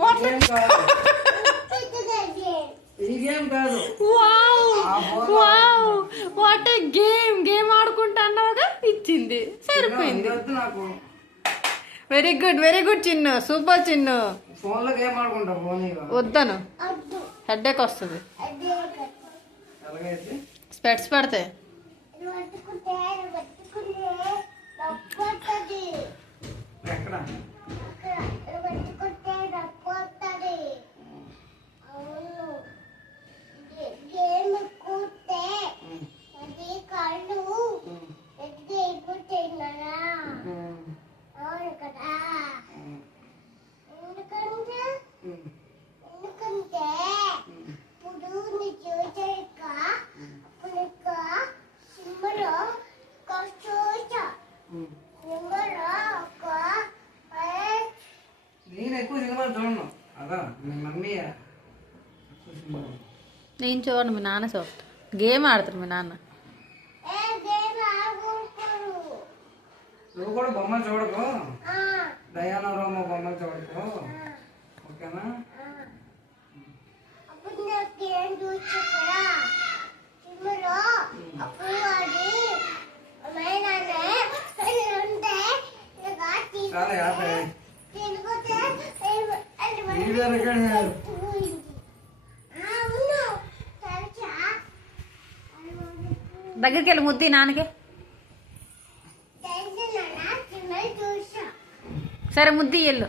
What a game. Game ఆడుకుంటా అన్నావుగా, ఇచ్చింది, సరిపోయింది. Very good, very good Chinnu, super Chinnu. వద్దను, హెడ్ఏక్ వస్తుంది. స్పెట్స్ పడతాయి. నేను చూడండి, మీ నాన్న చూస్తా. గేమ్ ఆడతారు మీ నాన్న. నువ్వు కూడా బొమ్మలు చూడకు, దయాన రోమ బొమ్మలు చూడకు, ఓకేనా? దగ్గరికి వెళ్ళి ముద్ది నాన్నకి. సరే ముద్ది ఎల్లు.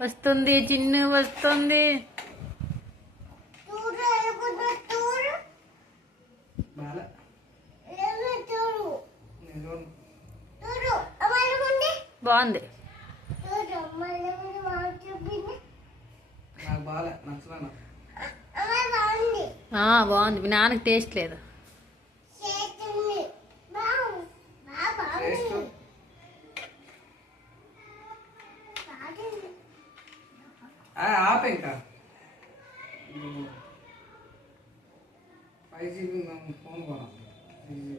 వస్తుంది చిన్ను, వస్తుంది. బాగుంది. బాగుంది. మీ నాన్నకి టేస్ట్ లేదు. ఆపే ఇంకా 5GB ఫోన్ కొనాలి.